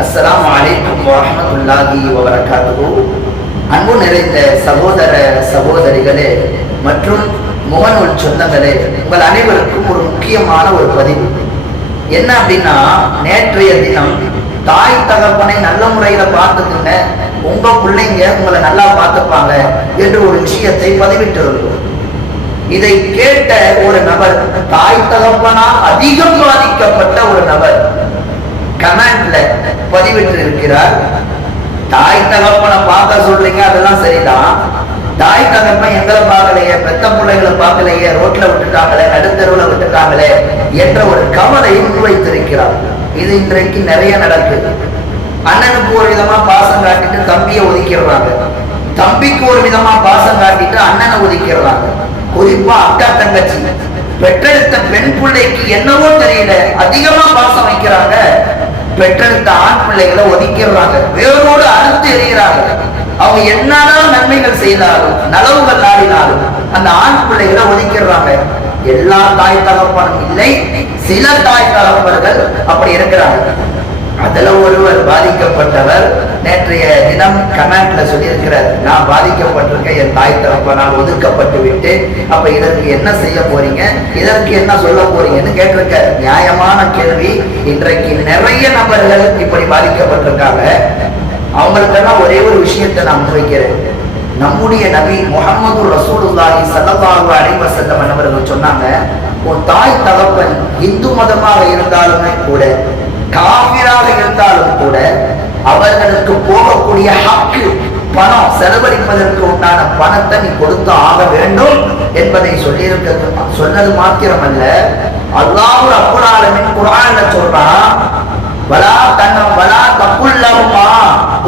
அஸ்லாம் வலைக்கம் வரமத்துல்லாஹி வபரகாத்துஹு. அன்பு நிறைந்த சகோதர சகோதரிகளே மற்றும் முகநூல் சொந்தங்களே உங்கள் அனைவருக்கும் ஒரு முக்கியமான ஒரு பதிவு. என்ன அப்படின்னா நேற்றைய தினம் தாய் தகப்பனை நல்ல முறையில பார்த்துக்குங்க. உங்க பிள்ளைங்க உங்களை நல்லா பார்த்துப்பாங்க என்று ஒரு விஷயத்தை பதிவிட்டிருந்தோம். இதை கேட்ட ஒரு நபர் தாய் தகப்பனால் அதிகம் பாதிக்கப்பட்ட ஒரு நபர். கமெண்ட்ல பதிவிட்டு இருக்கிறார் தாய் தகப்பனை பார்க்க சொல்றீங்க அதெல்லாம் சரிதான். தாய் தகப்பன் எங்களை பார்க்கலையே பெத்த பிள்ளைகளை பார்க்கலையே ரோட்ல விட்டுட்டாங்களே நடுத்தருவுல விட்டுட்டாங்களே என்ற ஒரு கவலை முன்வைத்திருக்கிறார் இது இன்றைக்கு நிறைய நடக்குது அண்ணனுக்கு ஒரு விதமா பாசம் காட்டிட்டு தம்பியை ஒதுக்கிடுறாங்க. தம்பிக்கு ஒரு விதமா பாசம் காட்டிட்டு அண்ணனை ஒதுக்கிடுறாங்க. குறிப்பா அக்கா தங்கச்சி. பெற்றெடுத்த பெண் பிள்ளைக்கு என்னவோ தெரியல அதிகமா பாசம் வைக்கிறாங்க. பெற்றெடுத்த ஆண் பிள்ளைகளை ஒதுக்கிடுறாங்க. வேரோடு அறுத்து எறிகிறாங்க. அவங்க என்னதான் நன்மைகள் செய்தாலும் நலவுகள் நாடினாலும் அந்த ஆண் பிள்ளைகளை ஒதுக்கிடுறாங்க. எல்லா தாய் தகப்பனும் இல்லை சில தாய் தகப்பர்கள் அப்படி இருக்கிறாங்க. அதுல ஒருவர் பாதிக்கப்பட்டவர் நேற்றைய தினம் கமெண்ட்ல சொல்லியிருக்கிறார் நான் பாதிக்கப்பட்டிருக்கேன் என் தாய் தகப்பனால் ஒதுக்கப்பட்டு விட்டு அப்ப இதற்கு என்ன செய்ய போறீங்க? இதற்கு என்ன சொல்ல போறீங்கன்னு கேட்டிருக்க நியாயமான கேள்வி. இன்றைக்கு நிறைய நபர்கள் இப்படி பாதிக்கப்பட்டிருக்காங்க. அவங்களுக்கெல்லாம் ஒரே ஒரு விஷயத்தை நான் முன்வைக்கிறேன். நம்முடைய நபி முகமது ரசூலுல்லாஹி ஸல்லல்லாஹு அலைஹி வஸல்லம் அவர்கள் சொன்னாங்க உன் தாய் தகப்பன் இந்து மதமாக இருந்தாலுமே கூட காபிராக இருந்தாலும் கூட அவர்களுக்கு போகக்கூடிய ஹக்கு பணம் செலவழிப்பதற்கு உண்டான பணத்தை நீ கொடுத்து ஆக வேண்டும் என்பதை சொல்லியிருக்கிறது. சொன்னது மாத்திரமல்ல அல்லாஹ் ரப்பல் ஆலமீன் குர்ஆன்ல சொல்றான் வலா தன்னம் வலா தப்புள்ளவுமா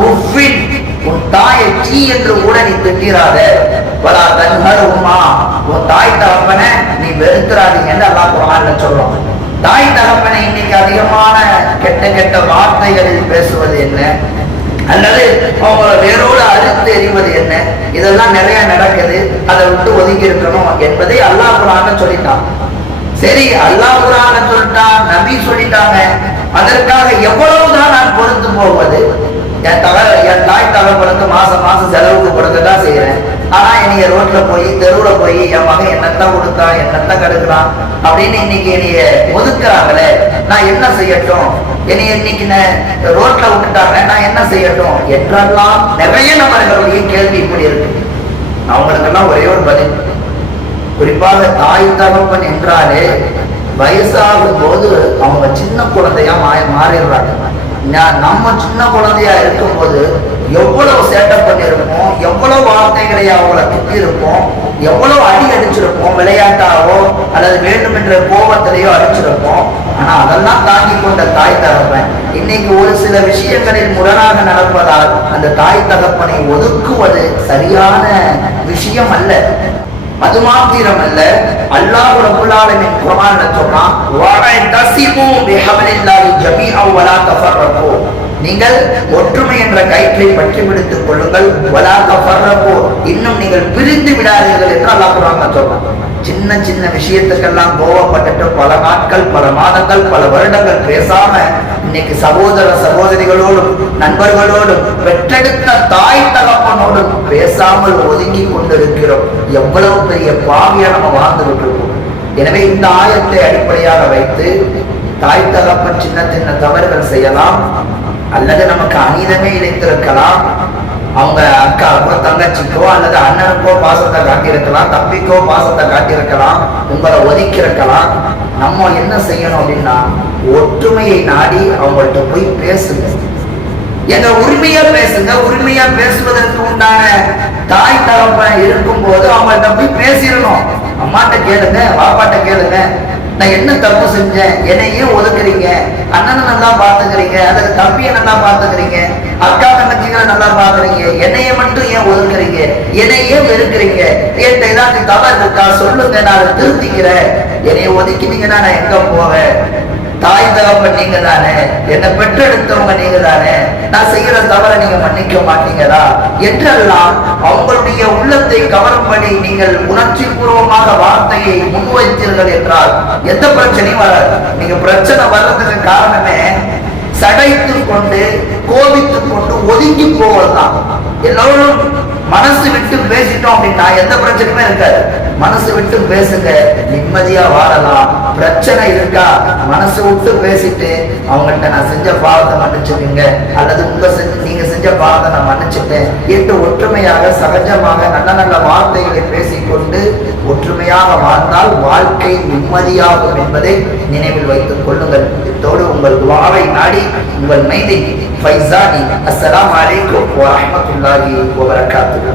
உஃபின் உன் தாயை சீ என்று கூட நீ திட்டிராத வலா தன்ஹருமா உன் தாய் தப்பன நீ வெறுக்கிறாதீங்கன்னு அல்லாஹ் குரான் சொல்றான். தாய் தகப்பனை இன்னைக்கு அதிகமான கெட்ட கெட்ட வார்த்தைகளில் பேசுவது என்ன? அல்லது அவங்கள வேரோடு அறுத்து எறிவது என்ன? இதெல்லாம் நிறைய நடக்குது. அதை விட்டு ஒதுங்கி இருக்கணும் என்பதை அல்லாஹ் குரான சொல்லிட்டான். சரி அல்லாஹ் குரான சொல்லிட்டான் நபி சொல்லிட்டாங்க. அதற்காக எவ்வளவுதான் நான் பொறுத்து போவது? என் தக என் தாய் தகப்பனுக்கு மாசம் மாசம் செலவுக்கு கொடுக்க தான் செய்யறேன் ஆனா என்னைய ரோட்ல போய் தெருவுல போய் என் மகன் என்னத்தான் கொடுத்தான் என்னத்தான் கெடுக்கிறான் அப்படின்னு இன்னைக்கு என்னைய ஒதுக்குறாங்களே நான் என்ன செய்யட்டும்? என்னைய இன்னைக்கு நான் ரோட்ல விட்டுட்டாங்க நான் என்ன செய்யட்டும்? என்றெல்லாம் நிறைய நபர்களுடைய கேள்வி இப்படி இருக்கு. அவங்களுக்கெல்லாம் ஒரே ஒரு பதில். குறிப்பாக தாய் தகப்பன் என்றாலே வயசாகும் போது அவங்க சின்ன குழந்தையா மாறிடுறாங்க. நம்ம சின்ன குழந்தையா இருக்கும் போது எவ்வளவு சேட்டை பண்ணியிருப்போம் எவ்வளவு வார்த்தைகளை அவங்கள திட்டி இருப்போம் எவ்வளவு அடி அடிச்சிருப்போம் விளையாட்டாவோ அல்லது வேண்டுமென்ற கோபத்திலேயோ அடிச்சிருப்போம் ஆனா அதெல்லாம் தாங்கி கொண்ட தாய் தகப்பன் இன்னைக்கு ஒரு சில விஷயங்களில் முரணாக நடப்பதால் அந்த தாய் தகப்பனை ஒதுக்குவது சரியான விஷயம் அல்ல. அது மாத்திரமல்ல அல்லாஹ் ரப்பல் ஆலமீன் குர்ஆன்ல சொல்றான் வஅதஸிமு பிஹப்லில்லாஹி ஜமீஅன் வலா தஃபர்ரகு. நீங்கள் ஒற்றுமை என்ற கயிற்றை பற்றி பிடித்துக் கொள்ளுங்கள். இன்னும் நீங்கள் பிரிந்து விடாதீர்கள் என்று அல்லாஹ் சொல்றாங்க சின்ன சின்ன விஷயத்துக்கெல்லாம் கோவப்பட்டுட்டு பல நாட்கள் பல மாதங்கள் பல வருடங்கள் பேசாம இன்னைக்கு சகோதர சகோதரிகளோடும் நண்பர்களோடும் பெற்றெடுத்த தாய் தகப்பனோடும் பேசாமல் ஒதுங்கி கொண்டிருக்கிறோம். எவ்வளவு பெரிய பாவியா நம்ம வாழ்ந்துகிட்டு இருக்கோம் எனவே இந்த ஆயத்தை அடிப்படையாக வைத்து தாய் தகப்பன் சின்ன சின்ன தவறுகள் செய்யலாம். அல்லது நமக்கு அநீதமே இணைத்திருக்கலாம் அவங்க அக்காவுக்கோ தங்கச்சிக்கோ அல்லது அண்ணனுக்கோ பாசத்தை காட்டியிருக்கலாம் தம்பிக்கோ பாசத்தை காட்டியிருக்கலாம் உங்களை ஒதுக்கியிருக்கலாம். நம்ம என்ன செய்யணும் அப்படின்னா ஒற்றுமையை நாடி அவங்கள்ட்ட போய் பேசுங்க. எங்க உரிமையா பேசுங்க? உரிமையா பேசுவதற்கு உண்டான தாய் தகப்பன் இருக்கும் போது அவங்கள்ட்ட போய் பேசிடணும். அம்மாட்ட கேளுங்க பாப்பாட்ட கேளுங்க. நான் என்ன தப்பு செஞ்சேன்? என்னையே ஒதுக்குறீங்க? அண்ணனை நல்லா பார்த்துக்கிறீங்க அதுக்கு தம்பியை நல்லா பார்த்துக்கிறீங்க அக்கா தங்கச்சிகளை நல்லா பாக்குறீங்க என்னைய மட்டும் ஏன் ஒதுக்குறீங்க? என்னைய ஏன் வெறுக்கிறீங்க? என்கிட்ட ஏதாவது தவறு இருக்கா சொல்லுங்க நான் அதை திருத்திக்கிறேன். என்னைய ஒதுக்கினீங்கன்னா நான் எங்க போவேன்? தாய் தகப்பன் நீங்க தானே? என்னை பெற்றெடுத்தவங்க நீங்க தானே? நான் செய்யற தவறை நீங்க மன்னிக்க மாட்டீங்களா? என்றெல்லாம் அவங்களுடைய உள்ளத்தை கவரும்படி நீங்கள் உணர்ச்சி பூர்வமாக வார்த்தையை முன்வைத்தீர்கள் என்றால் எந்த பிரச்சனையும் வராது. நீங்க பிரச்சனை வர்றதுக்கு காரணமே சடைத்துக் கொண்டு கோபித்துக் கொண்டு ஒதுங்கி போவதுதான். எல்லோரும் மனசு விட்டு பேசிட்டோம் அப்படின்னா எந்த பிரச்சனையுமே இருக்காது. மனசு விட்டு பேசுங்க நிம்மதியா வாழலாம். பிரச்சனை இருக்கா? மனசு விட்டு பேசிட்டு அவங்கள்ட்ட நான் செஞ்ச பாவத்தை மன்னிச்சுக்கோங்க. அல்லது உங்க செஞ்சு நீங்க செஞ்ச பாவத்தை நான் மன்னிச்சுட்டேன். என்று ஒற்றுமையாக சகஜமாக நல்ல நல்ல வார்த்தைகளை பேசிக்கொண்டு ஒற்றுமையாக வாழ்ந்தால் வாழ்க்கை நிம்மதியாகும் என்பதை நினைவில் வைத்துக் கொள்ளுங்கள். இதோடு உங்கள் துவாவை நாடி உங்கள் மைதை ஃபைசானி அஸ்லாம் அலைக்கும் வரஹ்மத்துல்லாஹி வபரகாத்துஹு